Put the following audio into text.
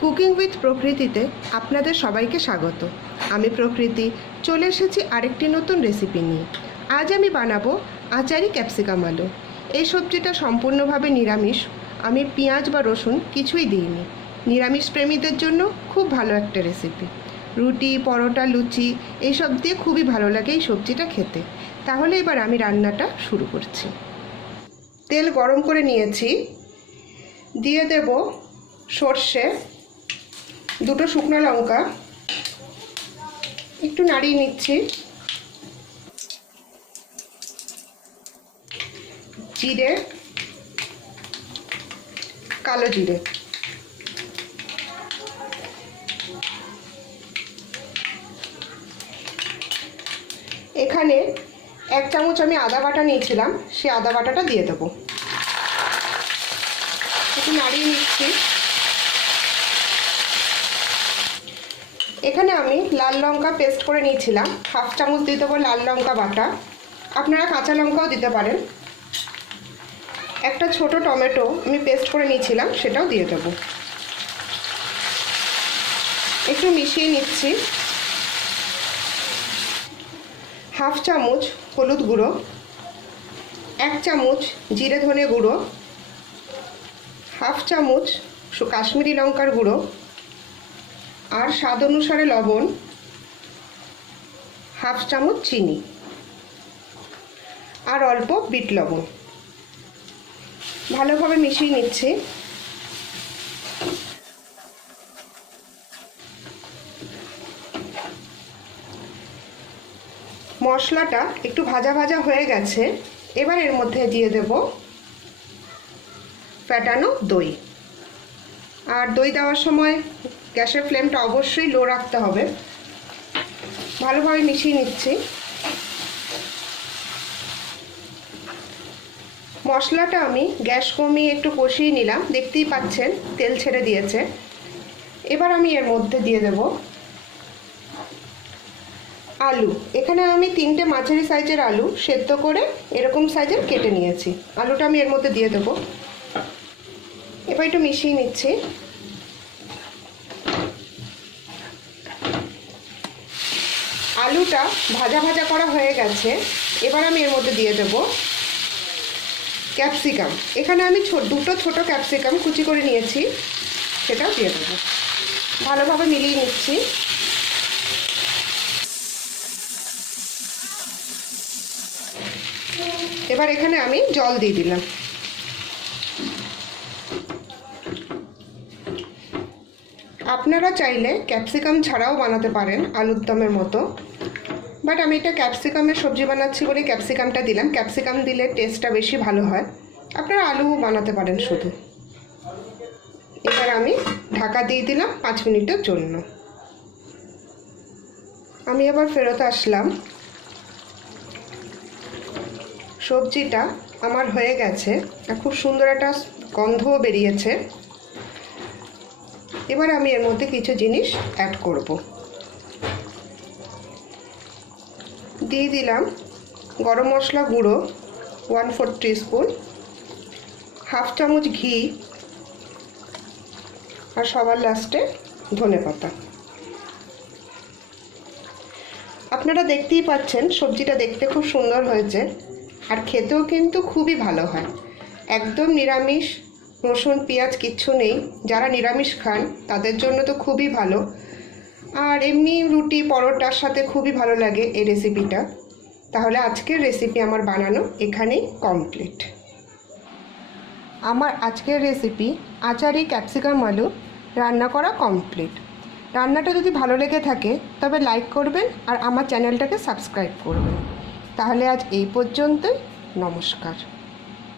Cooking with প্রকৃতিতে আপনাদের সবাইকে স্বাগত। আমি প্রকৃতি চলে এসেছি আরেকটি নতুন রেসিপি নিয়ে। আজ আমি বানাবো আচারি ক্যাপসিকাম আলু। এই সবজিটা সম্পূর্ণভাবে নিরামিষ। আমি পেঁয়াজ বা রসুন কিছুই দিইনি। নিরামিষ প্রেমীদের জন্য খুব ভালো একটা রেসিপি। রুটি, পরোটা, লুচি এইসব দিয়ে খুবই ভালো লাগে এই সবজিটা খেতে। তাহলে এবার আমি রান্নাটা শুরু করছি। তেল গরম করে নিয়েছি, দিয়ে দেব সর্ষে, দুটো শুকনো লঙ্কা, একটু নাড়িয়ে নিচ্ছি, জিরে, কালো জিরে, এখানে 1 চামচ আমি আদা বাটা নিয়েছিলাম, সেই আদা বাটাটা দিয়ে দেবো। একটু নাড়িয়ে নিচ্ছি। এখানে আমি লাল লঙ্কা পেস্ট করে নিয়েছিলাম, 1/2 চামচ দিয়ে দেবো লাল লঙ্কা বাটা। আপনারা কাঁচা লঙ্কাও দিতে পারেন। একটা ছোট টমেটো আমি পেস্ট করে নিয়েছিলাম, সেটাও দিয়ে দেবো। একটু মিশিয়ে নিচ্ছি। 1/2 চামচ হলুদ গুঁড়ো, 1 চামচ জিরে ধনে গুঁড়ো, 1/2 চামচ কাশ্মীরি লঙ্কার গুঁড়ো, আর স্বাদ অনুসারে লবণ, 1/2 চামচ চিনি, আর অল্প বিট লবণ। ভালোভাবে মিশিয়ে নিচ্ছি। মশলাটা একটু ভাজা ভাজা হয়ে গেছে। এবার এর মধ্যে দিয়ে দেব ফ্যাটানো দই। আর দই দেওয়ার সময় গ্যাসের ফ্লেমটা অবশ্যই লো রাখতে হবে। ভালোভাবে মিশিয়ে নিচ্ছি। মশলাটা আমি গ্যাস কমিয়ে একটু কষিয়ে নিলাম, দেখতেই পাচ্ছেন তেল ছেড়ে দিয়েছে। এবার আমি এর মধ্যে দিয়ে দেব আলু। এখানে আমি 3টে মাঝারি সাইজের আলু সেদ্ধ করে এরকম সাইজের কেটে নিয়েছি। আলুটা আমি এর মধ্যে দিয়ে দেব। এবার একটু মিশিয়ে নিচ্ছি। আলুটা ভাজা ভাজা করা হয়ে গেছে। এবার আমি এর মধ্যে দিয়ে দেব ক্যাপসিকাম। এখানে আমি দুটো ছোট ক্যাপসিকাম কুচি করে নিয়েছি, সেটাও দিয়ে দেবো। ভালোভাবে মিলিয়ে নিচ্ছি। এবার এখানে আমি জল দিয়ে দিলাম। আপনারা চাইলে ক্যাপসিকাম ছাড়াও বানাতে পারেন আলুর দমের মতো, বাট আমি এটা ক্যাপসিকামের সবজি বানাচ্ছি বলে ক্যাপসিকামটা দিলাম। ক্যাপসিকাম দিলে টেস্টটা বেশি ভালো হয়। আপনারা আলু বানাতে পারেন শুধু। এবার আমি ঢাকা দিয়ে দিলাম 5 মিনিটের জন্য। আমি আবার ফেরত আসলাম। সবজিটা আমার হয়ে গেছে, আর খুব সুন্দর একটা গন্ধও বেরিয়েছে। এবার আমি এর মধ্যে কিছু জিনিস অ্যাড করব। দিয়ে দিলাম গরম মশলা গুঁড়ো 1/4 টিস্পুন, 1/2 চামচ ঘি, আর সবার লাস্টে ধনেপাতা। আপনারা দেখতেই পাচ্ছেন সবজিটা দেখতে খুব সুন্দর হয়েছে, আর খেতেও কিন্তু খুবই ভালো হয়। একদম নিরামিষ, রসুন পেঁয়াজ কিচ্ছু নেই। যারা নিরামিষ খান তাদের জন্য তো খুবই ভালো। আর এমনি রুটি পরোটার সাথে খুবই ভালো লাগে এই রেসিপিটা। তাহলে আজকের রেসিপি আমার বানানো এখানেই কমপ্লিট। আমার আজকের রেসিপি আচারি ক্যাপসিকাম আলু রান্না করা কমপ্লিট। রান্নাটা যদি ভালো লেগে থাকে তবে লাইক করবেন আর আমার চ্যানেলটাকে সাবস্ক্রাইব করবেন। তাহলে আজ এই পর্যন্তই। নমস্কার।